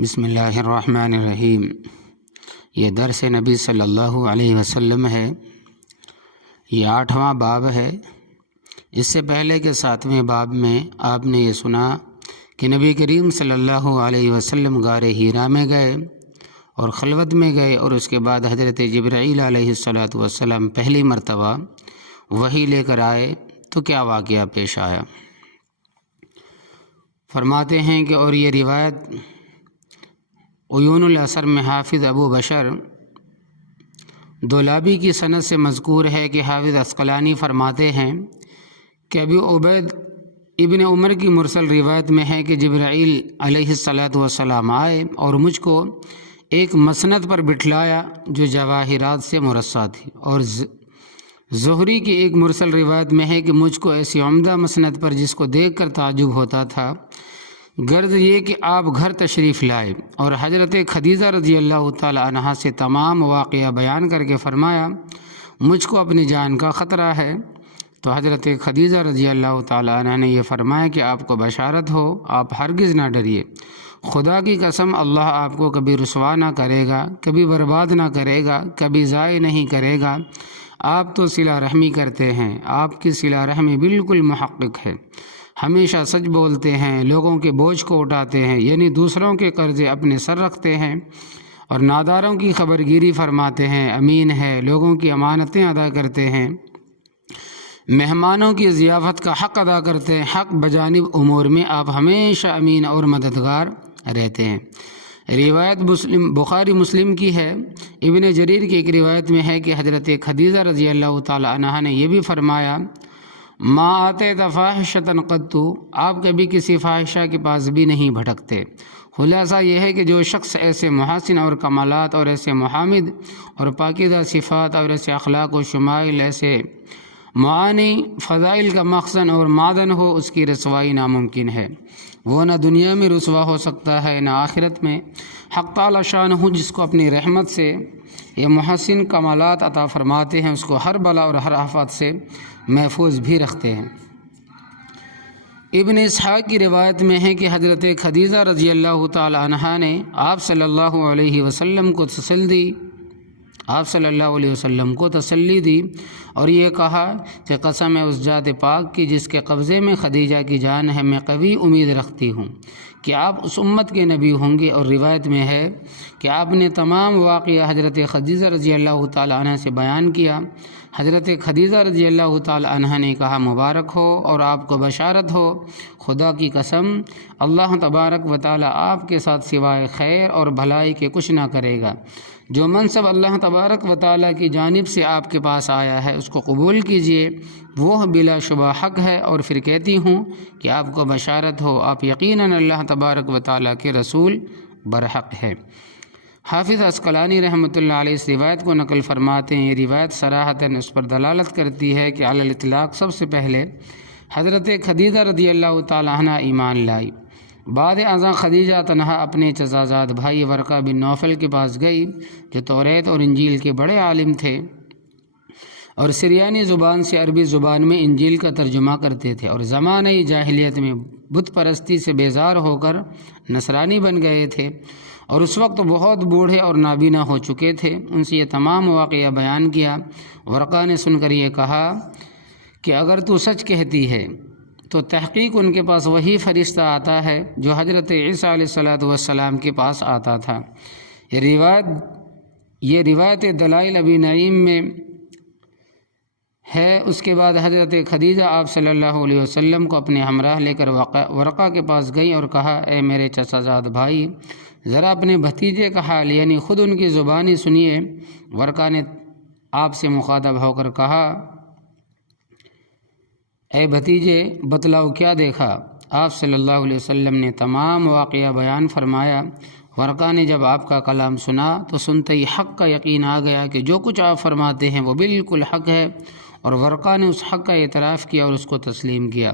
بسم اللہ الرحمن الرحیم۔ یہ درس نبی صلی اللہ علیہ وسلم ہے۔ یہ 8واں باب ہے۔ اس سے پہلے کے 7ویں باب میں آپ نے یہ سنا کہ نبی کریم صلی اللہ علیہ وسلم غار حرا میں گئے اور خلوت میں گئے، اور اس کے بعد حضرت جبرائیل علیہ السلام پہلی مرتبہ وحی لے کر آئے تو کیا واقعہ پیش آیا۔ فرماتے ہیں کہ اور یہ روایت عیون الاثر میں حافظ ابو بشر دولابی کی سند سے مذکور ہے کہ حافظ عسقلانی فرماتے ہیں کہ ابی عبید ابن عمر کی مرسل روایت میں ہے کہ جبرائیل علیہ السلام آئے اور مجھ کو ایک مسند پر بٹھلایا جو جواہرات سے مرصع تھی، اور زہری کی ایک مرسل روایت میں ہے کہ مجھ کو ایسی عمدہ مسند پر جس کو دیکھ کر تعجب ہوتا تھا، غرض یہ کہ آپ گھر تشریف لائے اور حضرت خدیجہ رضی اللہ تعالی عنہا سے تمام واقعہ بیان کر کے فرمایا مجھ کو اپنی جان کا خطرہ ہے۔ تو حضرت خدیجہ رضی اللہ تعالی عنہ نے یہ فرمایا کہ آپ کو بشارت ہو، آپ ہرگز نہ ڈریے، خدا کی قسم اللہ آپ کو کبھی رسوا نہ کرے گا، کبھی برباد نہ کرے گا، کبھی ضائع نہیں کرے گا۔ آپ تو صلہ رحمی کرتے ہیں، آپ کی صلہ رحمی بالکل محقق ہے، ہمیشہ سچ بولتے ہیں، لوگوں کے بوجھ کو اٹھاتے ہیں، یعنی دوسروں کے قرضے اپنے سر رکھتے ہیں اور ناداروں کی خبر گیری فرماتے ہیں، امین ہے، لوگوں کی امانتیں ادا کرتے ہیں، مہمانوں کی ضیافت کا حق ادا کرتے ہیں، حق بجانب امور میں آپ ہمیشہ امین اور مددگار رہتے ہیں۔ روایت بخاری مسلم کی ہے۔ ابن جریر کی ایک روایت میں ہے کہ حضرت خدیجہ رضی اللہ تعالی عنہا نے یہ بھی فرمایا ما آتیت فاحشۃ قط، آپ کبھی کسی فاحشہ کے پاس بھی نہیں بھٹکتے۔ خلاصہ یہ ہے کہ جو شخص ایسے محاسن اور کمالات اور ایسے محامد اور پاکیزہ صفات اور ایسے اخلاق و شمائل، ایسے معانی فضائل کا مخزن اور معدن ہو، اس کی رسوائی ناممکن ہے۔ وہ نہ دنیا میں رسوا ہو سکتا ہے نہ آخرت میں۔ حق تعالی شان ہو جس کو اپنی رحمت سے یہ محسن کمالات عطا فرماتے ہیں، اس کو ہر بلا اور ہر آفت سے محفوظ بھی رکھتے ہیں۔ ابن اسحاق کی روایت میں ہے کہ حضرت خدیجہ رضی اللہ تعالی عنہا نے آپ صلی اللہ علیہ وسلم کو تسلی دی اور یہ کہا کہ قسم ہے اس ذات پاک کی جس کے قبضے میں خدیجہ کی جان ہے، میں قوی امید رکھتی ہوں کہ آپ اس امت کے نبی ہوں گے۔ اور روایت میں ہے کہ آپ نے تمام واقعہ حضرت خدیجہ رضی اللہ تعالی عنہ سے بیان کیا۔ حضرت خدیجہ رضی اللہ تعالی عنہ نے کہا مبارک ہو اور آپ کو بشارت ہو، خدا کی قسم اللہ تبارک و تعالی آپ کے ساتھ سوائے خیر اور بھلائی کے کچھ نہ کرے گا۔ جو منصب اللہ تبارک و تعالی کی جانب سے آپ کے پاس آیا ہے اس کو قبول کیجئے، وہ بلا شبہ حق ہے۔ اور پھر کہتی ہوں کہ آپ کو بشارت ہو، آپ یقیناً اللہ تبارک و تعالی کے رسول برحق ہے۔ حافظ عسقلانی رحمۃ اللہ علیہ اس روایت کو نقل فرماتے ہیں۔ یہ روایت صراحتاً اس پر دلالت کرتی ہے کہ علی الاطلاق سب سے پہلے حضرت خدیجہ رضی اللہ تعالی عنہ ایمان لائی۔ بعد ازاں خدیجہ تنہا اپنے چچازاد بھائی ورقہ بن نوفل کے پاس گئی جو توریت اور انجیل کے بڑے عالم تھے اور سریانی زبان سے عربی زبان میں انجیل کا ترجمہ کرتے تھے، اور زمانہ جاہلیت میں بت پرستی سے بیزار ہو کر نصرانی بن گئے تھے، اور اس وقت بہت بوڑھے اور نابینا ہو چکے تھے۔ ان سے یہ تمام واقعہ بیان کیا۔ ورقہ نے سن کر یہ کہا کہ اگر تو سچ کہتی ہے تو تحقیق ان کے پاس وہی فرشتہ آتا ہے جو حضرت عیسیٰ علیہ السلام کے پاس آتا تھا۔ یہ روایت دلائل ابی نعیم میں ہے۔ اس کے بعد حضرت خدیجہ آپ صلی اللہ علیہ وسلم کو اپنے ہمراہ لے کر ورقہ کے پاس گئی اور کہا اے میرے چچازاد بھائی، ذرا اپنے بھتیجے کا حال یعنی خود ان کی زبانی سنیے۔ ورقہ نے آپ سے مخاطب ہو کر کہا اے بھتیجے بتلاؤ کیا دیکھا؟ آپ صلی اللہ علیہ وسلم نے تمام واقعہ بیان فرمایا۔ ورقہ نے جب آپ کا کلام سنا تو سنتے ہی حق کا یقین آ گیا کہ جو کچھ آپ فرماتے ہیں وہ بالکل حق ہے، اور ورقہ نے اس حق کا اعتراف کیا اور اس کو تسلیم کیا۔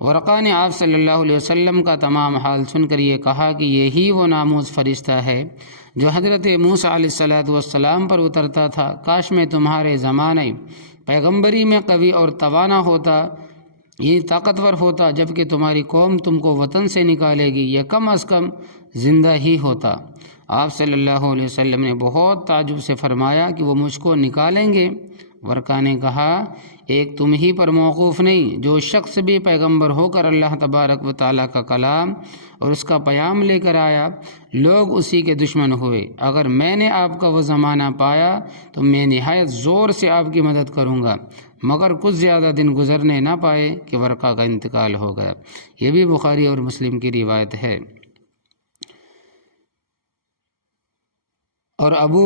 ورقہ نے آپ صلی اللہ علیہ وسلم کا تمام حال سن کر یہ کہا کہ یہی وہ ناموز فرشتہ ہے جو حضرت موسیٰ علیہ السلام پر اترتا تھا۔ کاش میں تمہارے زمانے پیغمبری میں قوی اور توانا ہوتا، یہ طاقتور ہوتا، جبکہ تمہاری قوم تم کو وطن سے نکالے گی، یہ کم از کم زندہ ہی ہوتا۔ آپ صلی اللہ علیہ وسلم نے بہت تعجب سے فرمایا کہ وہ مجھ کو نکالیں گے؟ ورقہ نے کہا ایک تم ہی پر موقوف نہیں، جو شخص بھی پیغمبر ہو کر اللہ تبارک و تعالیٰ کا کلام اور اس کا پیام لے کر آیا، لوگ اسی کے دشمن ہوئے۔ اگر میں نے آپ کا وہ زمانہ پایا تو میں نہایت زور سے آپ کی مدد کروں گا، مگر کچھ زیادہ دن گزرنے نہ پائے کہ ورقہ کا انتقال ہو گیا۔ یہ بھی بخاری اور مسلم کی روایت ہے۔ اور ابو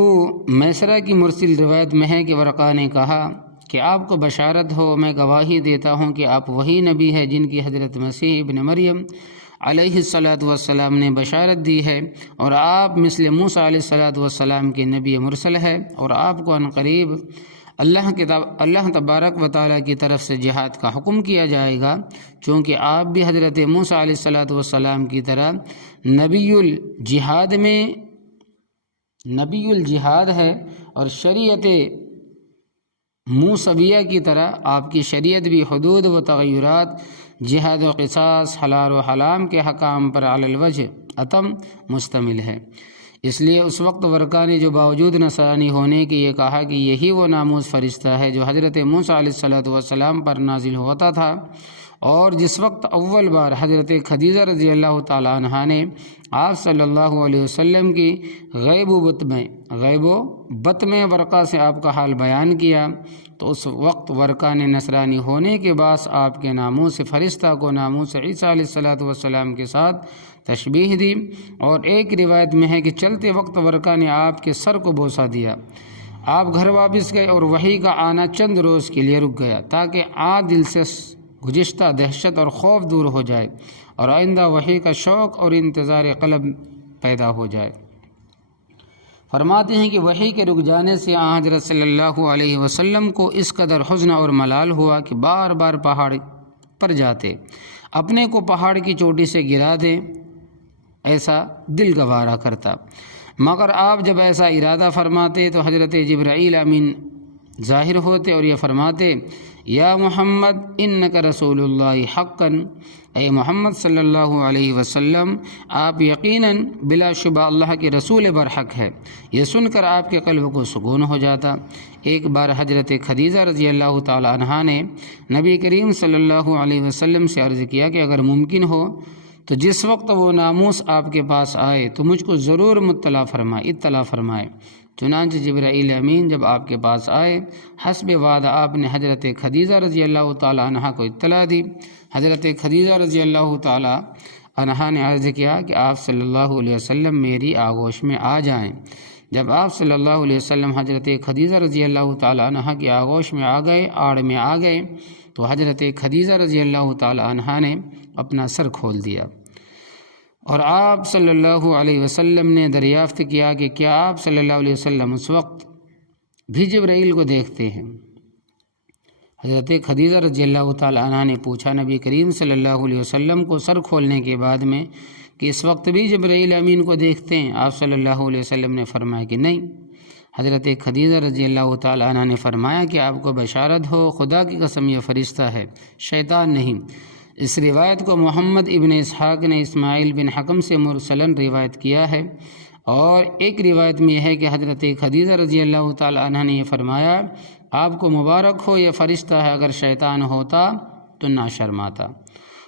میسرہ کی مرسل روایت میں ہے کہ ورقہ نے کہا کہ آپ کو بشارت ہو، میں گواہی دیتا ہوں کہ آپ وہی نبی ہے جن کی حضرت مسیح ابن مریم علیہ الصلاۃ والسلام نے بشارت دی ہے، اور آپ مثل موسیٰ علیہ الصلاۃ والسلام کے نبی مرسل ہے، اور آپ کو عنقریب اللہ تبارک و تعالیٰ کی طرف سے جہاد کا حکم کیا جائے گا، چونکہ آپ بھی حضرت موسیٰ علیہ الصلاۃ والسلام کی طرح نبی الجہاد ہے، اور شریعت موسویہ کی طرح آپ کی شریعت بھی حدود و تغیرات، جہاد و قصاص، حلال و حرام کے حکام پر علی الوجہ اتم مشتمل ہے۔ اس لیے اس وقت ورقہ نے جو باوجود نصرانی ہونے کے یہ کہا کہ یہی وہ ناموس فرشتہ ہے جو حضرت موسیٰ علیہ الصلاۃ والسلام پر نازل ہوتا تھا، اور جس وقت اول بار حضرت خدیجہ رضی اللہ تعالیٰ عنہا نے آپ صلی اللہ علیہ وسلم کی غیب و بت میں ورقہ سے آپ کا حال بیان کیا، تو اس وقت ورقہ نے نصرانی ہونے کے بعد آپ کے ناموس فرشتہ کو ناموس عیسیٰ علیہ الصلاۃ والسلام کے ساتھ تشبیہ دی، اور ایک روایت میں ہے کہ چلتے وقت ورقہ نے آپ کے سر کو بوسہ دیا۔ آپ گھر واپس گئے اور وحی کا آنا چند روز کے لیے رک گیا تاکہ دل سے گزشتہ دہشت اور خوف دور ہو جائے اور آئندہ وحی کا شوق اور انتظار قلب پیدا ہو جائے۔ فرماتے ہیں کہ وحی کے رک جانے سے حضرت صلی اللہ علیہ وسلم کو اس قدر حزن اور ملال ہوا کہ بار بار پہاڑ پر جاتے، اپنے کو پہاڑ کی چوٹی سے گرا دیں، ایسا دل گوارا کرتا، مگر آپ جب ایسا ارادہ فرماتے تو حضرت جبرائیل امین ظاہر ہوتے اور یہ فرماتے یا محمد انک رسول اللہ حقا، اے محمد صلی اللہ علیہ وسلم آپ یقیناً بلا شبہ اللہ کے رسول برحق ہے۔ یہ سن کر آپ کے قلب کو سکون ہو جاتا۔ ایک بار حضرت خدیجہ رضی اللہ تعالی عنہا نے نبی کریم صلی اللہ علیہ وسلم سے عرض کیا کہ اگر ممکن ہو تو جس وقت وہ ناموس آپ کے پاس آئے تو مجھ کو ضرور اطلاع فرمائے۔ چنانچہ جبرائیل امین جب آپ کے پاس آئے، حسب وعدہ آپ نے حضرت خدیجہ رضی اللہ تعالی عنہا کو اطلاع دی۔ حضرت خدیجہ رضی اللہ تعالی عنہا نے عرض کیا کہ آپ صلی اللہ علیہ وسلم میری آغوش میں آ جائیں۔ جب آپ صلی اللہ علیہ وسلم حضرت خدیجہ رضی اللہ تعالی عنہا کی آغوش میں آ گئے، آڑ میں آ گئے، تو حضرت خدیجہ رضی اللہ تعالی عنہا نے اپنا سر کھول دیا، اور آپ صلی اللہ علیہ وسلم نے دریافت کیا کہ کیا آپ صلی اللہ علیہ وسلم اس وقت بھی جبرائیل کو دیکھتے ہیں؟ حضرت خدیجہ رضی اللہ تعالی عنہ نے پوچھا نبی کریم صلی اللہ علیہ وسلم کو سر کھولنے کے بعد میں کہ اس وقت بھی جبرائیل امین کو دیکھتے ہیں؟ آپ صلی اللہ علیہ وسلم نے فرمایا کہ نہیں۔ حضرت خدیجہ رضی اللہ تعالی عنہ نے فرمایا کہ آپ کو بشارت ہو، خدا کی قسم یہ فرشتہ ہے، شیطان نہیں۔ اس روایت کو محمد ابن اسحاق نے اسماعیل بن حکم سے مرسلاً روایت کیا ہے، اور ایک روایت میں یہ ہے کہ حضرت خدیجہ رضی اللہ تعالی عنہ نے یہ فرمایا آپ کو مبارک ہو، یہ فرشتہ ہے، اگر شیطان ہوتا تو نہ شرماتا۔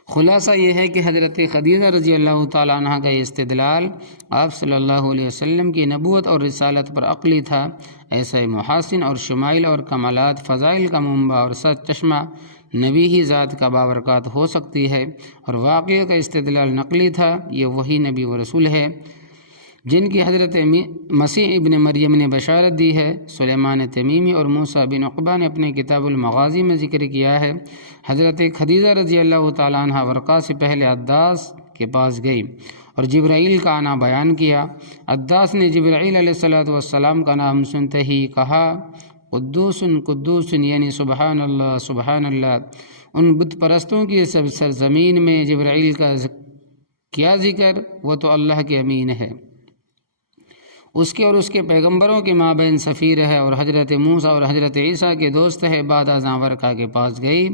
خلاصہ یہ ہے کہ حضرت خدیجہ رضی اللہ تعالی عنہ کا یہ استدلال آپ صلی اللہ علیہ وسلم کی نبوت اور رسالت پر عقلی تھا۔ ایسے محاسن اور شمائل اور کمالات، فضائل کا منبع اور سچ چشمہ نبی ہی ذات کا بابرکات ہو سکتی ہے، اور واقعے کا استدلال نقلی تھا۔ یہ وہی نبی و رسول ہے جن کی حضرت مسیح ابن مریم نے بشارت دی ہے۔ سلیمان تمیمی اور موسیٰ بن عقبہ نے اپنے کتاب المغازی میں ذکر کیا ہے۔ حضرت خدیجہ رضی اللہ تعالیٰ عنہ ورقہ سے پہلے عداس کے پاس گئی اور جبرائیل کا آنا بیان کیا۔ عداس نے جبرائیل علیہ الصلاۃ والسلام کا نام سنتے ہی کہا قدوس قدوس، یعنی سبحان اللہ سبحان اللہ۔ ان بت پرستوں کی سرزمین میں جبرائیل کا کیا ذکر، وہ تو اللہ کے امین ہے، اس کے اور اس کے پیغمبروں کے مابین سفیر ہے، اور حضرت موسیٰ اور حضرت عیسیٰ کے دوست ہے۔ بعد ازاں ورقہ کے پاس گئی۔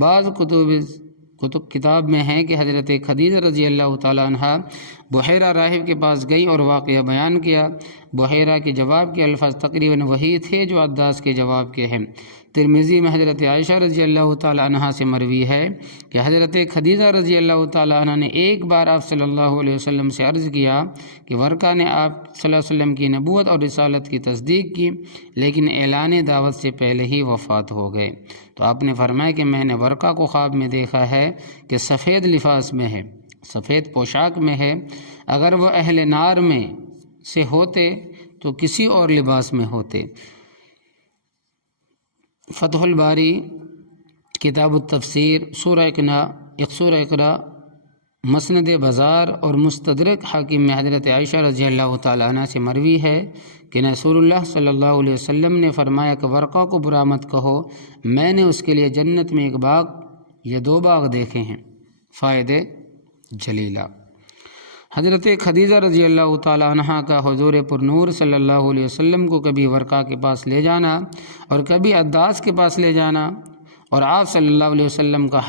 بعض کتاب میں ہے کہ حضرت خدیجہ رضی اللہ تعالیٰ عنہ بحیرہ راہب کے پاس گئی اور واقعہ بیان کیا۔ بحیرہ کے جواب کے الفاظ تقریباً وہی تھے جو عداس کے جواب کے ہیں۔ ترمذی میں حضرت عائشہ رضی اللہ تعالیٰ عنہ سے مروی ہے کہ حضرت خدیجہ رضی اللہ تعالیٰ عنہ نے ایک بار آپ صلی اللہ علیہ وسلم سے عرض کیا کہ ورقہ نے آپ صلی اللہ علیہ وسلم کی نبوت اور رسالت کی تصدیق کی، لیکن اعلان دعوت سے پہلے ہی وفات ہو گئے۔ تو آپ نے فرمایا کہ میں نے ورقہ کو خواب میں دیکھا ہے کہ سفید لباس میں ہے، سفید پوشاک میں ہے، اگر وہ اہل نار میں سے ہوتے تو کسی اور لباس میں ہوتے۔ فتح الباری کتاب التفسیر سورہ اقرا مسند بازار اور مستدرک حاکم میں حضرت عائشہ رضی اللہ تعالیٰ عنہ سے مروی ہے کہ رسول اللہ صلی اللہ علیہ وسلم نے فرمایا کہ ورقہ کو برا مت کہو، میں نے اس کے لیے جنت میں ایک باغ یا 2 باغ دیکھے ہیں۔ فائدے جلیلہ، حضرت خدیجہ رضی اللہ تعالیٰ عنہ کا حضور پرنور صلی اللہ علیہ وسلم کو کبھی ورقہ کے پاس لے جانا اور کبھی عداس کے پاس لے جانا، اور آپ صلی اللہ علیہ وسلم کا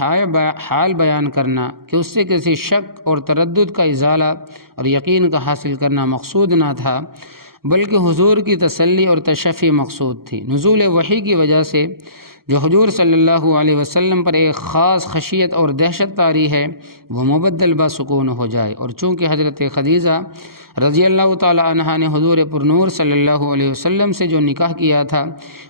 حال بیان کرنا کہ اس سے کسی شک اور تردد کا ازالہ اور یقین کا حاصل کرنا مقصود نہ تھا، بلکہ حضور کی تسلی اور تشفی مقصود تھی۔ نزول وحی کی وجہ سے جو حضور صلی اللہ علیہ وسلم پر ایک خاص خشیت اور دہشت طاری ہے وہ مبدل بسکون ہو جائے، اور چونکہ حضرت خدیجہ رضی اللہ تعالیٰ عنہ نے حضور پرنور صلی اللہ علیہ وسلم سے جو نکاح کیا تھا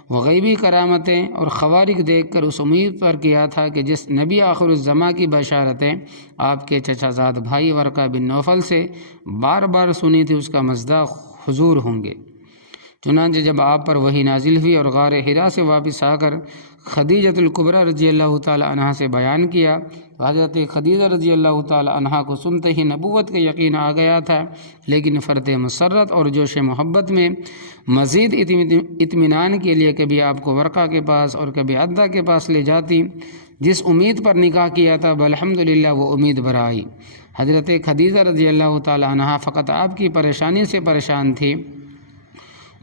وہ غیبی کرامتیں اور خوارق دیکھ کر اس امید پر کیا تھا کہ جس نبی آخر الزماں کی بشارتیں آپ کے چچا زاد بھائی ورقہ بن نوفل سے بار بار سنی تھی اس کا مصداق حضور ہوں گے۔ چنانچہ جب آپ پر وحی نازل ہوئی اور غار حرا سے واپس آ کر خدیجۃ الکبریٰ رضی اللہ تعالی عنہا سے بیان کیا تو حضرت خدیجہ رضی اللہ تعالی عنہا کو سنتے ہی نبوت کا یقین آ گیا تھا، لیکن فرط مسرت اور جوش محبت میں مزید اطمینان کے لیے کبھی آپ کو ورقہ کے پاس اور کبھی عدہ کے پاس لے جاتی۔ جس امید پر نکاح کیا تھا الحمدللہ وہ امید بر آئی۔ حضرت خدیجہ رضی اللہ تعالی عنہا فقط آپ کی پریشانی سے پریشان تھی،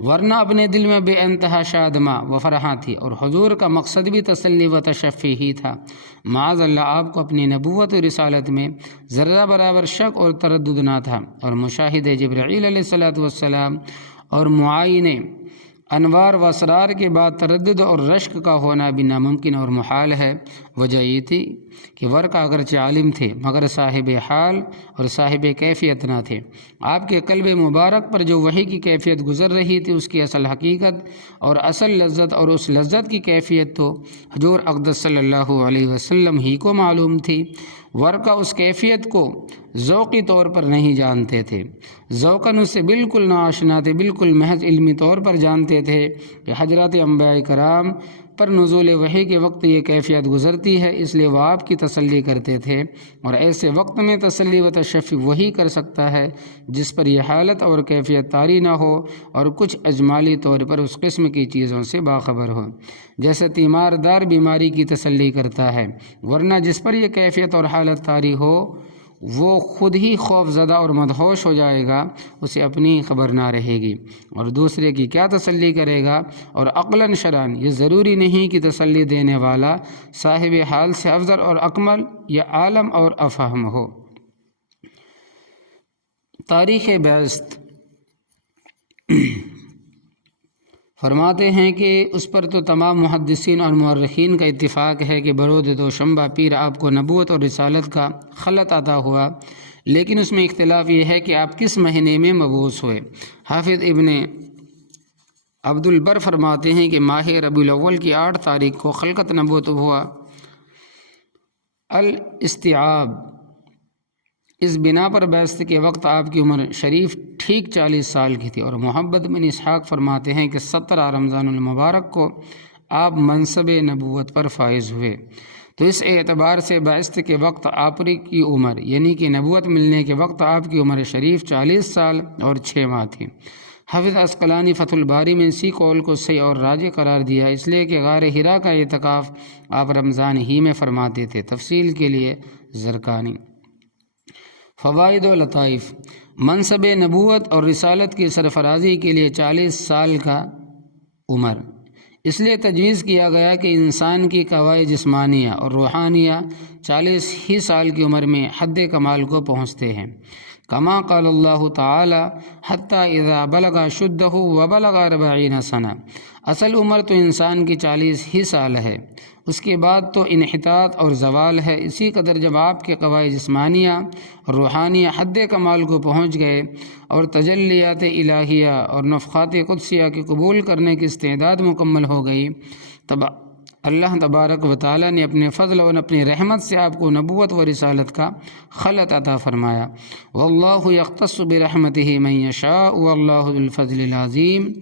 ورنہ اپنے دل میں بے انتہا شادماں و فرحاں تھی، اور حضور کا مقصد بھی تسلی و تشفی ہی تھا۔ معاذ اللہ آپ کو اپنی نبوت و رسالت میں ذرہ برابر شک اور تردد نہ تھا، اور مشاہد جبرائیل علیہ السلام اور معائن انوار و اسرار کے بعد تردد اور رشک کا ہونا بھی ناممکن اور محال ہے۔ وجہ یہ تھی کہ ورقہ اگرچہ عالم تھے مگر صاحب حال اور صاحب کیفیت نہ تھے۔ آپ کے قلب مبارک پر جو وحی کی کیفیت گزر رہی تھی اس کی اصل حقیقت اور اصل لذت اور اس لذت کی کیفیت تو حضور اقدس صلی اللہ علیہ وسلم ہی کو معلوم تھی۔ ورقہ اس کیفیت کو ذوقی طور پر نہیں جانتے تھے، ذوقاً اس سے بالکل ناآشنا تھے، بالکل محض علمی طور پر جانتے تھے کہ حضرات انبیاء کرام پر نزول وحی کے وقت یہ کیفیت گزرتی ہے، اس لیے وہ آپ کی تسلی کرتے تھے، اور ایسے وقت میں تسلی و تشفی وہی کر سکتا ہے جس پر یہ حالت اور کیفیت طاری نہ ہو اور کچھ اجمالی طور پر اس قسم کی چیزوں سے باخبر ہو، جیسے تیماردار بیماری کی تسلی کرتا ہے، ورنہ جس پر یہ کیفیت اور حالت طاری ہو وہ خود ہی خوف زدہ اور مدہوش ہو جائے گا، اسے اپنی خبر نہ رہے گی اور دوسرے کی کیا تسلی کرے گا۔ اور عقلاً شرعاً یہ ضروری نہیں کہ تسلی دینے والا صاحب حال سے افضل اور اکمل یا عالم اور افہم ہو۔ تاریخ بعثت فرماتے ہیں کہ اس پر تو تمام محدثین اور مورخین کا اتفاق ہے کہ برود دوشنبہ پیر آپ کو نبوت اور رسالت کا خلط عطا ہوا، لیکن اس میں اختلاف یہ ہے کہ آپ کس مہینے میں مبعوث ہوئے۔ حافظ ابن عبد البر فرماتے ہیں کہ ماہ ربیع الاول کی 8 تاریخ کو خلقت نبوت ہوا۔ الاستیعاب، اس بنا پر بعثت کے وقت آپ کی عمر شریف ٹھیک 40 سال کی تھی، اور محمد بن اسحاق فرماتے ہیں کہ 17 رمضان المبارک کو آپ منصب نبوت پر فائز ہوئے۔ تو اس اعتبار سے بعثت کے وقت آپ کی عمر یعنی کہ نبوت ملنے کے وقت آپ کی عمر شریف 40 سال اور 6 ماہ تھی۔ حافظ عسقلانی فتح الباری میں اسی قول کو صحیح اور راجح قرار دیا، اس لیے کہ غار حرا کا اعتکاف آپ رمضان ہی میں فرماتے تھے۔ تفصیل کے لیے زرقانی۔ فوائد و لطائف، منصب نبوت اور رسالت کی سرفرازی کے لیے 40 سال کا عمر اس لیے تجویز کیا گیا کہ انسان کی قوائے جسمانیہ اور روحانیہ 40 ہی سال کی عمر میں حد کمال کو پہنچتے ہیں، کما قال اللہ تعالی حتی اذا بلغ شدہ وبلغ 40 سنہ۔ اصل عمر تو انسان کی 40 ہی سال ہے، اس کے بعد تو انحطاط اور زوال ہے۔ اسی قدر جب آپ کے قوائے جسمانیہ اور روحانیہ حد کمال کو پہنچ گئے اور تجلیات الہیہ اور نفخات قدسیہ کے قبول کرنے کی استعداد مکمل ہو گئی، تب اللہ تبارک و تعالیٰ نے اپنے فضل اور اپنی رحمت سے آپ کو نبوت و رسالت کا خلعت عطا فرمایا۔ واللہ یختص برحمتہ من یشاء واللہ ذو الفضل العظیم۔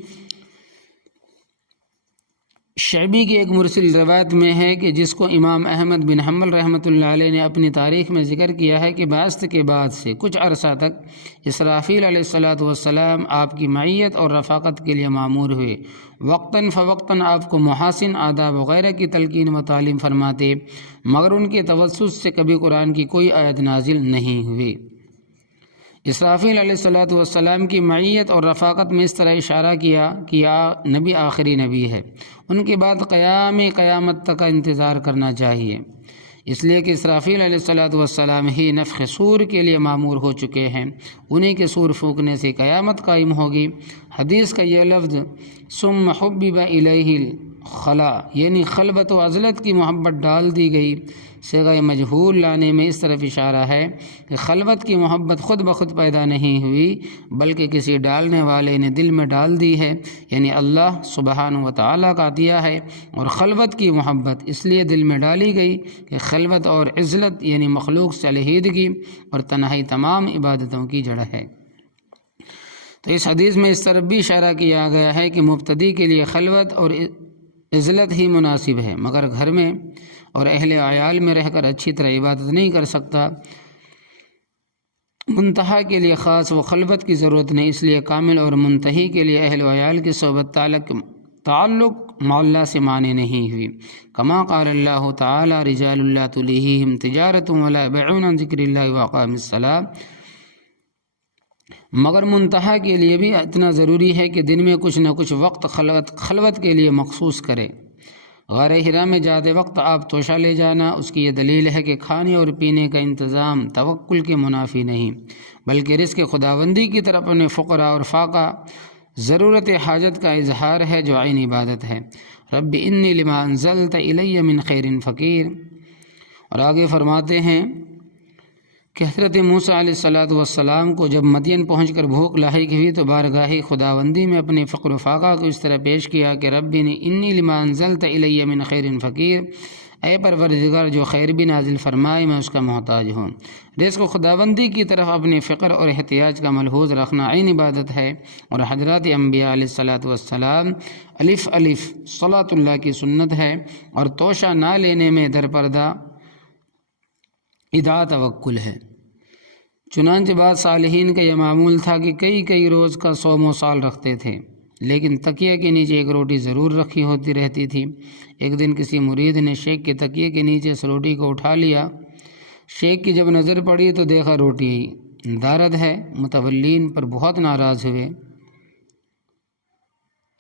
شعبی کی ایک مرسل روایت میں ہے کہ جس کو امام احمد بن حنبل رحمۃ اللہ علیہ نے اپنی تاریخ میں ذکر کیا ہے کہ بعثت کے بعد سے کچھ عرصہ تک اسرافیل علیہ الصلاۃ والسلام آپ کی معیت اور رفاقت کے لیے معمور ہوئے، وقتاً فوقتاً آپ کو محاسن آداب وغیرہ کی تلقین و تعلیم فرماتے، مگر ان کے توسط سے کبھی قرآن کی کوئی آیت نازل نہیں ہوئی۔ اسرافیل علیہ الصلاۃ والسلام کی معیت اور رفاقت میں اس طرح اشارہ کیا کہ نبی آخری نبی ہے، ان کے بعد قیامت تک کا انتظار کرنا چاہیے، اس لیے کہ اسرافیل علیہ الصلاۃ والسلام ہی نفخ صور کے لیے معمور ہو چکے ہیں، انہی کے صور پھونکنے سے قیامت قائم ہوگی۔ حدیث کا یہ لفظ ثم حبب الیہ الخلا یعنی خلوت و عزلت کی محبت ڈال دی گئی، صیغہ مجہول لانے میں اس طرف اشارہ ہے کہ خلوت کی محبت خود بخود پیدا نہیں ہوئی بلکہ کسی ڈالنے والے نے دل میں ڈال دی ہے، یعنی اللہ سبحانہ و تعالیٰ کا عطیہ ہے۔ اور خلوت کی محبت اس لیے دل میں ڈالی گئی کہ خلوت اور عزلت یعنی مخلوق سے علیحدگی اور تنہائی تمام عبادتوں کی جڑ ہے۔ تو اس حدیث میں اس طرف بھی اشارہ کیا گیا ہے کہ مبتدی کے لیے خلوت اور عزلت ہی مناسب ہے، مگر گھر میں اور اہل عیال میں رہ کر اچھی طرح عبادت نہیں کر سکتا۔ منتہا کے لیے خاص و خلوت کی ضرورت نہیں، اس لیے کامل اور منتہی کے لیے اہل عیال کی صحبت تعلق مع اللہ سے معنی نہیں ہوئی، کما قال اللہ تعالی رجال لا تلہیہم تجارت ولا بیع عن ذکر اللہ واقام الصلاۃ۔ مگر منتہا کے لیے بھی اتنا ضروری ہے کہ دن میں کچھ نہ کچھ وقت خلوت کے لیے مخصوص کرے۔ غار حرا میں جاتے وقت آپ توشہ لے جانا، اس کی یہ دلیل ہے کہ کھانے اور پینے کا انتظام توکل کے منافی نہیں بلکہ رزق خداوندی کی طرف اپنے فقراء اور فاقہ ضرورت حاجت کا اظہار ہے جو عین عبادت ہے۔ رب انی لما انزلت الی من خیر فقیر۔ اور آگے فرماتے ہیں کہ حضرت موسیٰ علیہ الصلاۃ والسلام کو جب مدین پہنچ کر بھوک لاحق ہوئی تو بارگاہ خداوندی میں اپنے فقر و فاقہ کو اس طرح پیش کیا کہ رب انی لما انزلت الی من خیر فقیر، اے پروردگار جو خیر بھی نازل فرمائے میں اس کا محتاج ہوں۔ رزق خداوندی کی طرف اپنے فقر اور احتیاج کا ملحوظ رکھنا عین عبادت ہے، اور حضرات انبیاء علیہ الصلاۃ والسلام الف الف صلاۃ اللہ کی سنت ہے، اور توشہ نہ لینے میں درپردہ ادعا توکل ہے۔ چنانچہ بعض صالحین کا یہ معمول تھا کہ کئی روز کا صوم و سال رکھتے تھے، لیکن تکیے کے نیچے ایک روٹی ضرور رکھی ہوتی رہتی تھی۔ ایک دن کسی مرید نے شیخ کے تکیے کے نیچے اس روٹی کو اٹھا لیا، شیخ کی جب نظر پڑی تو دیکھا روٹی دارد ہے۔ متولین پر بہت ناراض ہوئے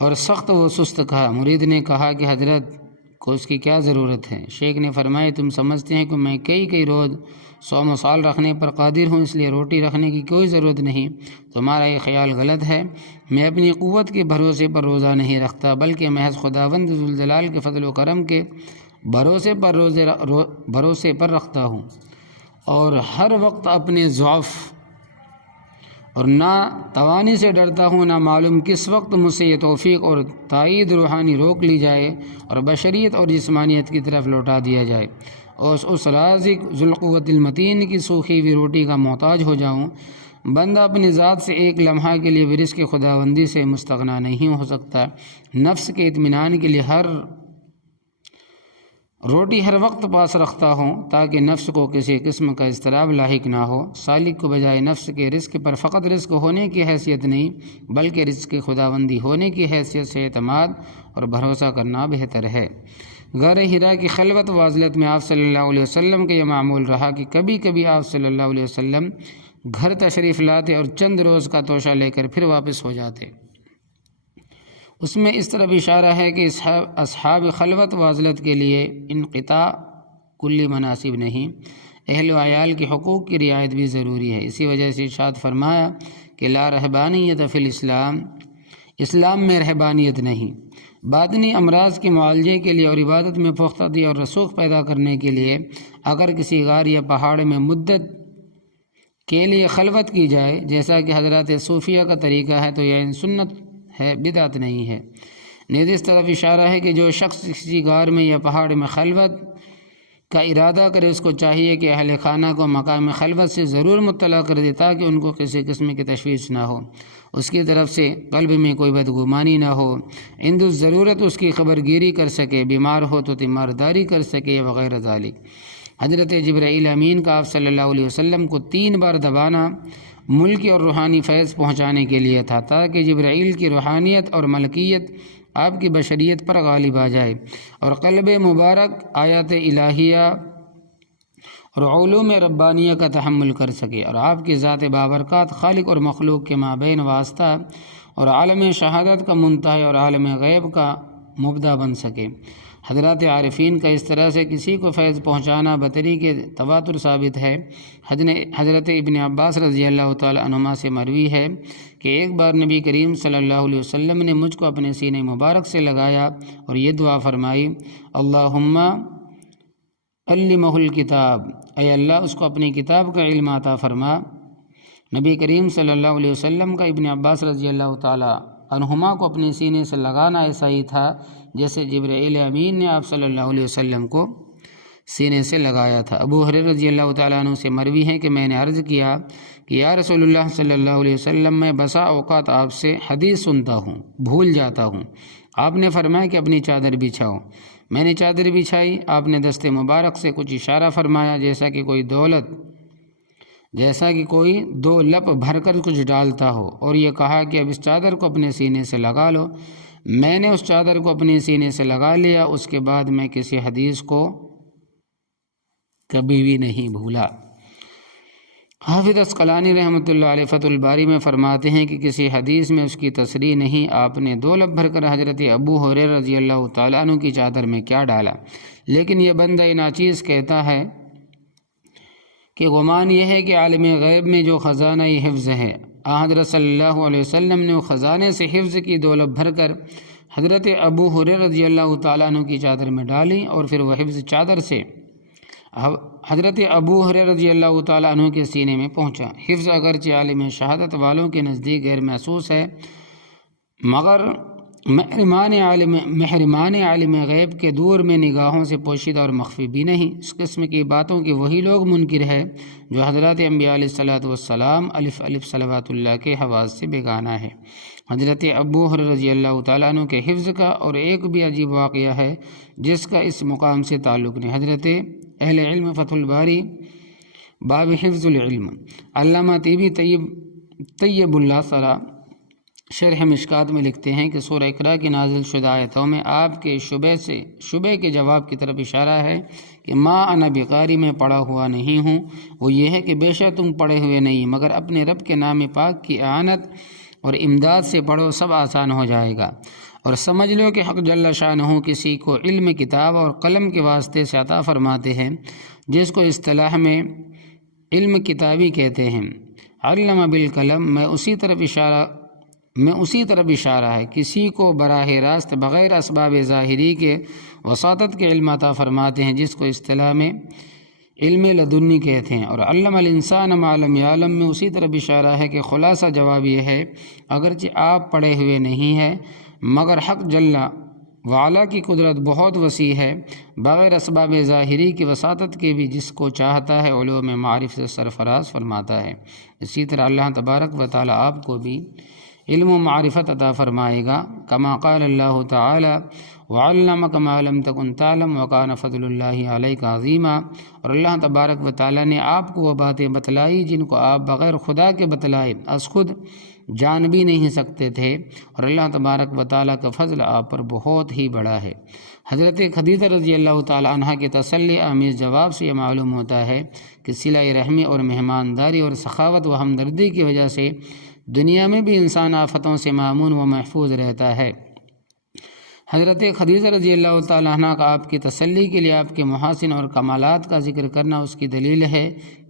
اور سخت و سست کہا۔ مرید نے کہا کہ حضرت کو اس کی کیا ضرورت ہے؟ شیخ نے فرمایا تم سمجھتے ہیں کہ میں کئی روز صوم و سال رکھنے پر قادر ہوں، اس لیے روٹی رکھنے کی کوئی ضرورت نہیں۔ تمہارا یہ خیال غلط ہے، میں اپنی قوت کے بھروسے پر روزہ نہیں رکھتا بلکہ محض خداوند ذوالجلال کے فضل و کرم کے بھروسے پر رکھتا ہوں، اور ہر وقت اپنے ضعف اور نہ توانی سے ڈرتا ہوں، نہ معلوم کس وقت مجھ سے یہ توفیق اور تائید روحانی روک لی جائے اور بشریت اور جسمانیت کی طرف لوٹا دیا جائے اور اس رازق ذوالقوت المتین کی سوکھی ہوئی روٹی کا محتاج ہو جاؤں۔ بندہ اپنی ذات سے ایک لمحہ کے لیے بھی رزق خداوندی سے مستغنا نہیں ہو سکتا۔ نفس کے اطمینان کے لیے روٹی ہر وقت پاس رکھتا ہوں تاکہ نفس کو کسی قسم کا اضطراب لاحق نہ ہو۔ سالک کو بجائے نفس کے رزق پر فقط رزق ہونے کی حیثیت نہیں بلکہ رزق خداوندی ہونے کی حیثیت سے اعتماد اور بھروسہ کرنا بہتر ہے۔ غار حرا کی خلوت و عزلت میں آپ صلی اللہ علیہ وسلم کا یہ معمول رہا کہ کبھی آپ صلی اللہ علیہ وسلم گھر تشریف لاتے اور چند روز کا توشہ لے کر پھر واپس ہو جاتے۔ اس میں اس طرف اشارہ ہے کہ اصحاب خلوت و عزلت کے لیے انقطاع کلی مناسب نہیں، اہل و عیال کے حقوق کی رعایت بھی ضروری ہے۔ اسی وجہ سے ارشاد فرمایا کہ لا رہبانیت فی الاسلام، اسلام میں رہبانیت نہیں۔ باطنی امراض کے معالجے کے لیے اور عبادت میں پختگی اور رسوخ پیدا کرنے کے لیے اگر کسی غار یا پہاڑ میں مدت کے لیے خلوت کی جائے، جیسا کہ حضرات صوفیہ کا طریقہ ہے، تو یہ سنت ہے، بدعت نہیں ہے۔ نیز اس طرف اشارہ ہے کہ جو شخص کسی غار میں یا پہاڑ میں خلوت کا ارادہ کرے، اس کو چاہیے کہ اہل خانہ کو مقام خلوت سے ضرور مطلع کر دے تاکہ ان کو کسی قسم کی تشویش نہ ہو، اس کی طرف سے قلب میں کوئی بدگمانی نہ ہو، عند ضرورت اس کی خبر گیری کر سکے، بیمار ہو تو تیمارداری کر سکے وغیرہ ذالک۔ حضرت جبرائیل امین کا آپ صلی اللہ علیہ وسلم کو 3 بار دبانا ملکی اور روحانی فیض پہنچانے کے لیے تھا، تاکہ جبرائیل کی روحانیت اور ملکیت آپ کی بشریت پر غالب آ جائے اور قلب مبارک آیات الہیہ اور علوم ربانیہ کا تحمل کر سکے، اور آپ کی ذات بابرکات خالق اور مخلوق کے مابین واسطہ اور عالم شہادت کا منتہی اور عالم غیب کا مبدا بن سکے۔ حضرات عارفین کا اس طرح سے کسی کو فیض پہنچانا بطریق تواتر ثابت ہے۔ حضرت ابن عباس رضی اللہ تعالی عنہما سے مروی ہے کہ ایک بار نبی کریم صلی اللہ علیہ وسلم نے مجھ کو اپنے سینے مبارک سے لگایا اور یہ دعا فرمائی، اللہم علمہ الکتاب، اے اللہ اس کو اپنی کتاب کا علم عطا فرما۔ نبی کریم صلی اللہ علیہ وسلم کا ابن عباس رضی اللہ تعالی عنہما کو اپنے سینے سے لگانا ایسا ہی تھا جیسے جبرائیل امین نے آپ صلی اللہ علیہ وسلم کو سینے سے لگایا تھا۔ ابو ہریرہ رضی اللہ تعالیٰ عنہ سے مروی ہے کہ میں نے عرض کیا کہ یا رسول اللہ صلی اللہ علیہ وسلم، میں بسا اوقات آپ سے حدیث سنتا ہوں، بھول جاتا ہوں۔ آپ نے فرمایا کہ اپنی چادر بچھاؤ۔ میں نے چادر بچھائی، آپ نے دست مبارک سے کچھ اشارہ فرمایا جیسا کہ کوئی 2 لپ بھر کر کچھ ڈالتا ہو، اور یہ کہا کہ اب اس چادر کو اپنے سینے سے لگا لو۔ میں نے اس چادر کو اپنے سینے سے لگا لیا، اس کے بعد میں کسی حدیث کو کبھی بھی نہیں بھولا۔ حافظ عسقلانی رحمۃ اللہ علیہ فتح الباری میں فرماتے ہیں کہ کسی حدیث میں اس کی تصریح نہیں، آپ نے 2 لب بھر کر حضرت ابو ہریرہ رضی اللہ تعالیٰ عنہ کی چادر میں کیا ڈالا، لیکن یہ بندہ ناچیز کہتا ہے کہ گمان یہ ہے کہ عالم غیب میں جو خزانہ حفظ ہے، حضرت صلی اللہ علیہ وسلم نے وہ خزانے سے حفظ کی 2 لب بھر کر حضرت ابو ہریرہ رضی اللہ تعالیٰ عنہ کی چادر میں ڈالی، اور پھر وہ حفظ چادر سے حضرت ابو ہریرہ رضی اللہ تعالیٰ عنہ کے سینے میں پہنچا۔ حفظ اگرچہ عالم شہادت والوں کے نزدیک غیر محسوس ہے، مگر محرمان عالم غیب کے دور میں نگاہوں سے پوشیدہ اور مخفی بھی نہیں۔ اس قسم کی باتوں کے وہی لوگ منکر ہے جو حضرات انبیاء علیہ الصلوۃ والسلام الف الف صلوات اللہ کے حواس سے بیگانہ ہے۔ حضرت ابو ہریرہ رضی اللہ تعالیٰ عنہ کے حفظ کا اور ایک بھی عجیب واقعہ ہے جس کا اس مقام سے تعلق نہیں۔ حضرت اہل علم فتح الباری باب حفظ العلم، علامہ طیبی طیب اللہ سرا شرح مشکات میں لکھتے ہیں کہ سورہ اقرا کی نازل شدہ آیتوں میں آپ کے شبے کے جواب کی طرف اشارہ ہے کہ ما انا بقاری، میں پڑھا ہوا نہیں ہوں، وہ یہ ہے کہ بے شک تم پڑھے ہوئے نہیں، مگر اپنے رب کے نام پاک کی اعانت اور امداد سے پڑھو، سب آسان ہو جائے گا۔ اور سمجھ لو کہ حق جل شانہ کسی کو علم کتاب اور قلم کے واسطے سے عطا فرماتے ہیں، جس کو اصطلاح میں علم کتابی کہتے ہیں۔ علم بالقلم میں اسی طرف اشارہ ہے، کسی کو براہ راست بغیر اسباب ظاہری کے وساطت کے علم عطا فرماتے ہیں، جس کو اصطلاح میں علم لدنی کہتے ہیں۔ اور علم الانسان ما لم یعلم میں اسی طرف اشارہ ہے کہ خلاصہ جواب یہ ہے اگرچہ آپ پڑھے ہوئے نہیں ہیں، مگر حق جل وعلا کی قدرت بہت وسیع ہے، بغیر اسباب ظاہری کی وساطت کے بھی جس کو چاہتا ہے علوم معارف سے سرفراز فرماتا ہے۔ اسی طرح اللہ تبارک و تعالی آپ کو بھی علم و معرفت عطا فرمائے گا، کما قال اللہ تعالی وعلمک ما لم تکن تعلم وکان فضل اللہ علیک عظیما۔ اور اللہ تبارک و تعالی نے آپ کو وہ باتیں بتلائی جن کو آپ بغیر خدا کے بتلائے از خود جان بھی نہیں سکتے تھے، اور اللہ تبارک و تعالیٰ کا فضل آپ پر بہت ہی بڑا ہے۔ حضرت خدیجہ رضی اللہ تعالی عنہ کے تسلی آمیز جواب سے یہ معلوم ہوتا ہے کہ صلہ رحمی اور مہمانداری اور سخاوت و ہمدردی کی وجہ سے دنیا میں بھی انسان آفتوں سے مامون و محفوظ رہتا ہے۔ حضرت خدیجہ رضی اللہ تعالیٰ عنہ کا آپ کی تسلی کے لیے آپ کے محاسن اور کمالات کا ذکر کرنا اس کی دلیل ہے۔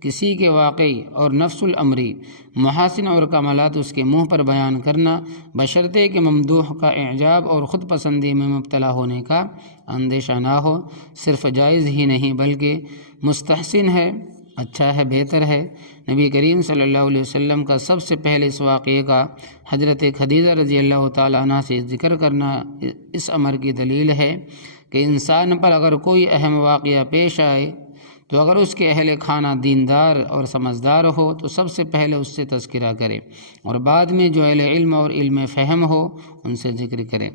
کسی کے واقعی اور نفس الامری محاسن اور کمالات اس کے منہ پر بیان کرنا بشرطے کہ ممدوح کا اعجاب اور خود پسندی میں مبتلا ہونے کا اندیشہ نہ ہو، صرف جائز ہی نہیں بلکہ مستحسن ہے، اچھا ہے، بہتر ہے۔ نبی کریم صلی اللہ علیہ وسلم کا سب سے پہلے اس واقعے کا حضرت خدیجہ رضی اللہ تعالیٰ عنہ سے ذکر کرنا اس امر کی دلیل ہے کہ انسان پر اگر کوئی اہم واقعہ پیش آئے تو اگر اس کے اہل خانہ دیندار اور سمجھدار ہو تو سب سے پہلے اس سے تذکرہ کرے اور بعد میں جو اہل علم اور علم فہم ہو ان سے ذکر کرے۔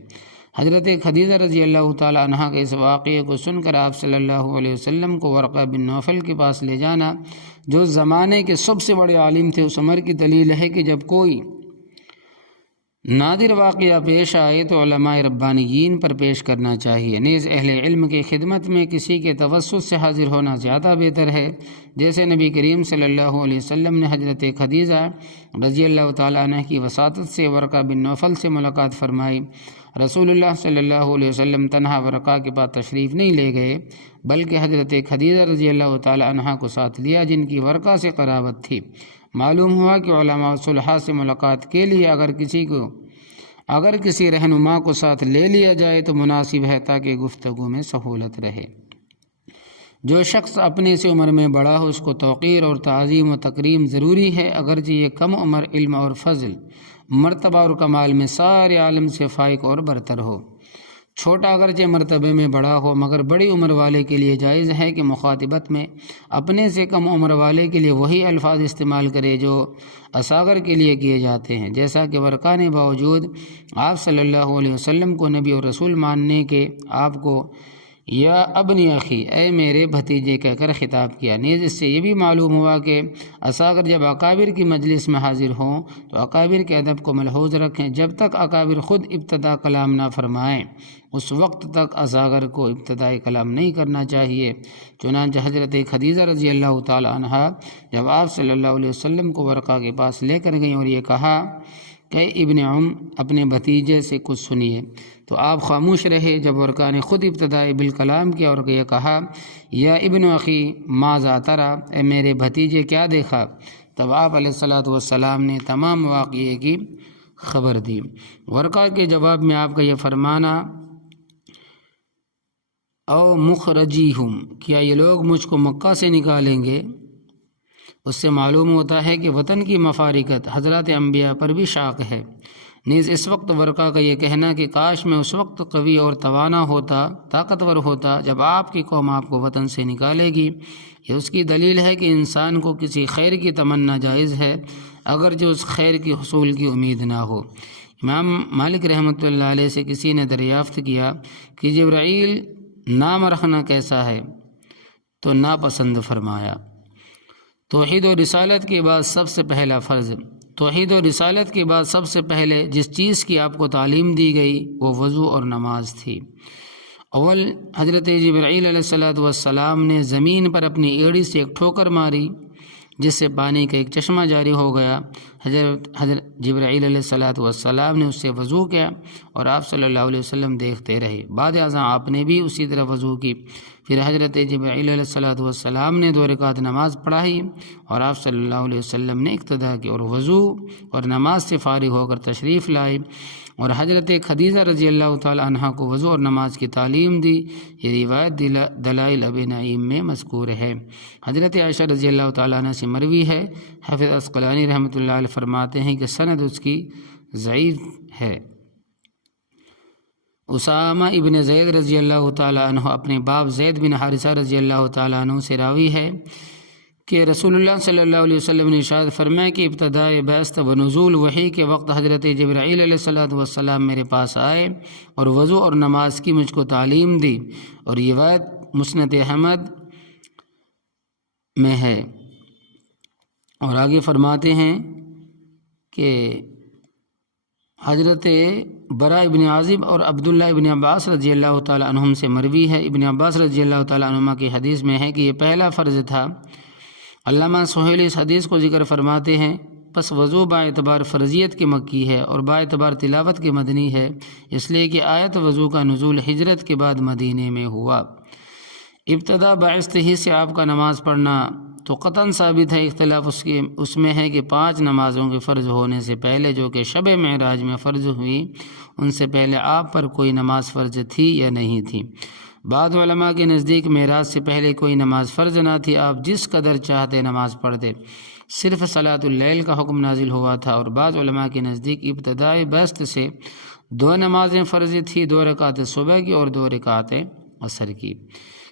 حضرت خدیجہ رضی اللہ تعالیٰ عنہ کے اس واقعے کو سن کر آپ صلی اللہ علیہ وسلم کو ورقہ بن نوفل کے پاس لے جانا، جو زمانے کے سب سے بڑے عالم تھے، اس عمر کی دلیل ہے کہ جب کوئی نادر واقعہ پیش آئے تو علماء ربانیین پر پیش کرنا چاہیے۔ نیز اہل علم کی خدمت میں کسی کے توسط سے حاضر ہونا زیادہ بہتر ہے، جیسے نبی کریم صلی اللہ علیہ وسلم نے حضرت خدیجہ رضی اللہ تعالیٰ عنہ کی وساطت سے ورقہ بن نوفل سے ملاقات فرمائی۔ رسول اللہ صلی اللہ علیہ وسلم تنہا ورقہ کے پاس تشریف نہیں لے گئے بلکہ حضرت خدیجہ رضی اللہ تعالیٰ عنہ کو ساتھ لیا، جن کی ورقہ سے قرابت تھی۔ معلوم ہوا کہ علماء صلحاء سے ملاقات کے لیے اگر کسی رہنما کو ساتھ لے لیا جائے تو مناسب ہے تاکہ گفتگو میں سہولت رہے۔ جو شخص اپنے سے عمر میں بڑا ہو اس کو توقیر اور تعظیم و تکریم ضروری ہے، اگرچہ یہ کم عمر علم اور فضل، مرتبہ اور کمال میں سارے عالم سے فائق اور برتر ہو۔ چھوٹا اگرچہ مرتبے میں بڑا ہو مگر بڑی عمر والے کے لیے جائز ہے کہ مخاطبت میں اپنے سے کم عمر والے کے لیے وہی الفاظ استعمال کرے جو اصاغر کے لیے کیے جاتے ہیں، جیسا کہ ورقہ نے باوجود آپ صلی اللہ علیہ وسلم کو نبی اور رسول ماننے کے آپ کو یا ابنی اخی، اے میرے بھتیجے کہہ کر خطاب کیا۔ نیز اس سے یہ بھی معلوم ہوا کہ اصاغر جب اکابر کی مجلس میں حاضر ہوں تو اکابر کے ادب کو ملحوظ رکھیں، جب تک اکابر خود ابتدا کلام نہ فرمائیں اس وقت تک اصاغر کو ابتدائی کلام نہیں کرنا چاہیے۔ چنانچہ حضرت خدیجہ رضی اللہ تعالی عنہا جب آپ صلی اللہ علیہ وسلم کو ورقہ کے پاس لے کر گئیں اور یہ کہا کہ ابن اپنے بھتیجے سے کچھ سنیے، تو آپ خاموش رہے۔ جب ورقہ نے خود ابتدائی بالکلام کیا اور یہ کہا یا ابن اخی ماذا ترى، اے میرے بھتیجے کیا دیکھا، تب آپ علیہ الصلوۃ والسلام نے تمام واقعے کی خبر دی۔ ورقہ کے جواب میں آپ کا یہ فرمانا او مخرجیہم، کیا یہ لوگ مجھ کو مکہ سے نکالیں گے، اس سے معلوم ہوتا ہے کہ وطن کی مفارقت حضرات انبیاء پر بھی شاق ہے۔ نیز اس وقت ورقہ کا یہ کہنا کہ کاش میں اس وقت قوی اور توانا ہوتا، طاقتور ہوتا جب آپ کی قوم آپ کو وطن سے نکالے گی، یہ اس کی دلیل ہے کہ انسان کو کسی خیر کی تمنا جائز ہے اگر جو اس خیر کی حصول کی امید نہ ہو۔ امام مالک رحمۃ اللہ علیہ سے کسی نے دریافت کیا کہ جبرائیل نام رکھنا کیسا ہے، تو ناپسند فرمایا۔ توحید و رسالت کے بعد سب سے پہلا فرض، توحید و رسالت کے بعد سب سے پہلے جس چیز کی آپ کو تعلیم دی گئی وہ وضو اور نماز تھی۔ اول حضرت جبرائیل علیہ السلام نے زمین پر اپنی ایڑی سے ایک ٹھوکر ماری جس سے پانی کا ایک چشمہ جاری ہو گیا۔ حضرت جبرائیل علیہ السلام نے اس سے وضو کیا اور آپ صلی اللہ علیہ وسلم دیکھتے رہے۔ بعد ازاں آپ نے بھی اسی طرح وضو کی۔ پھر حضرت جبرائیل علیہ السلام نے 2 رکعت نماز پڑھائی اور آپ صلی اللہ علیہ وسلم نے اقتدا کی اور وضو اور نماز سے فارغ ہو کر تشریف لائے اور حضرت خدیجہ رضی اللہ تعالی عنہ کو وضو اور نماز کی تعلیم دی۔ یہ روایت دلائل ابی نعیم میں مذکور ہے۔ حضرت عائشہ رضی اللہ تعالی عنہ سے مروی ہے۔ حافظ عسقلانی رحمۃ اللہ علیہ فرماتے ہیں کہ سند اس کی ضعیف ہے۔ اسامہ ابن زید رضی اللہ تعالی عنہ اپنے باپ زید بن حارثہ رضی اللہ تعالی عنہ سے راوی ہے کہ رسول اللہ صلی اللہ علیہ وسلم نے ارشاد فرمایا کہ ابتدائے بعثت و نزول وحی کے وقت حضرت جبرائیل علیہ السلام میرے پاس آئے اور وضو اور نماز کی مجھ کو تعلیم دی، اور یہ روایت مسند احمد میں ہے۔ اور آگے فرماتے ہیں کہ حضرت برا ابن عازب اور عبداللہ ابن عباس رضی اللہ تعالی عنہم سے مروی ہے۔ ابن عباس رضی اللہ تعالی عنہما کی حدیث میں ہے کہ یہ پہلا فرض تھا۔ علامہ سہیلی اس حدیث کو ذکر فرماتے ہیں پس وضو با اعتبار فرضیت کے مکی ہے اور با اعتبار تلاوت کے مدنی ہے، اس لیے کہ آیت وضو کا نزول ہجرت کے بعد مدینے میں ہوا۔ ابتدا باعث ہی سے آپ کا نماز پڑھنا تو قطعاً ثابت ہے، اختلاف اس میں ہے کہ 5 نمازوں کے فرض ہونے سے پہلے جو کہ شب معراج میں فرض ہوئی، ان سے پہلے آپ پر کوئی نماز فرض تھی یا نہیں تھی۔ بعض علماء کے نزدیک معراج سے پہلے کوئی نماز فرض نہ تھی، آپ جس قدر چاہتے نماز پڑھتے، صرف صلاۃ اللیل کا حکم نازل ہوا تھا۔ اور بعض علماء کے نزدیک ابتدائی بعثت سے 2 نمازیں فرض تھی، 2 رکعت صبح کی اور 2 رکعت عصر کی،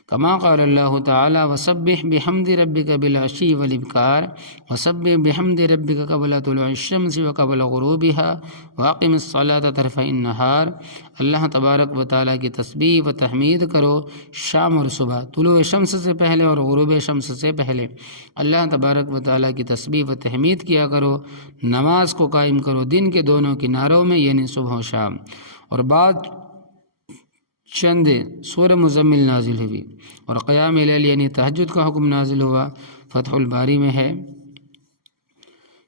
کما قال اللہ تعالی وسبح بحمد ربک بالعشی والابکار وسبح بحمد ربک قبل طلوع الشمس وقبل غروبها واقم الصلاة طرفی النہار۔ اللہ تبارک و تعالیٰ کی تسبیح و تحمید کرو شام اور صبح، طلوع شمس سے پہلے اور غروب شمس سے پہلے اللہ تبارک و تعالیٰ کی تسبیح و تحمید کیا کرو، نماز کو قائم کرو دن کے دونوں کناروں میں، یعنی صبح و شام۔ اور بعد چند سورہ مزمل نازل ہوئی اور قیام لیل یعنی تہجد کا حکم نازل ہوا۔ فتح الباری میں ہے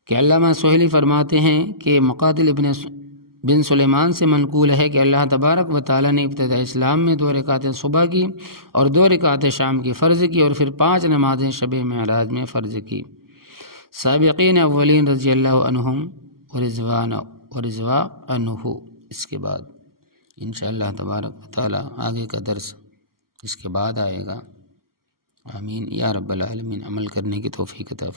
کہ علامہ سہیلی فرماتے ہیں کہ مقاتل بن سلیمان سے منقول ہے کہ اللہ تبارک و تعالیٰ نے ابتدا اسلام میں 2 رکعتیں صبح کی اور 2 رکعتیں شام کی فرض کی، اور پھر 5 نمازیں شب معراج میں فرض کی۔ سابقین اولین رضی اللہ عنہم ورضوا عنہ۔ اس کے بعد انشاءاللہ تبارک و تعالیٰ آگے کا درس اس کے بعد آئے گا۔ آمین یا رب العالمین۔ عمل کرنے کی توفیق عطا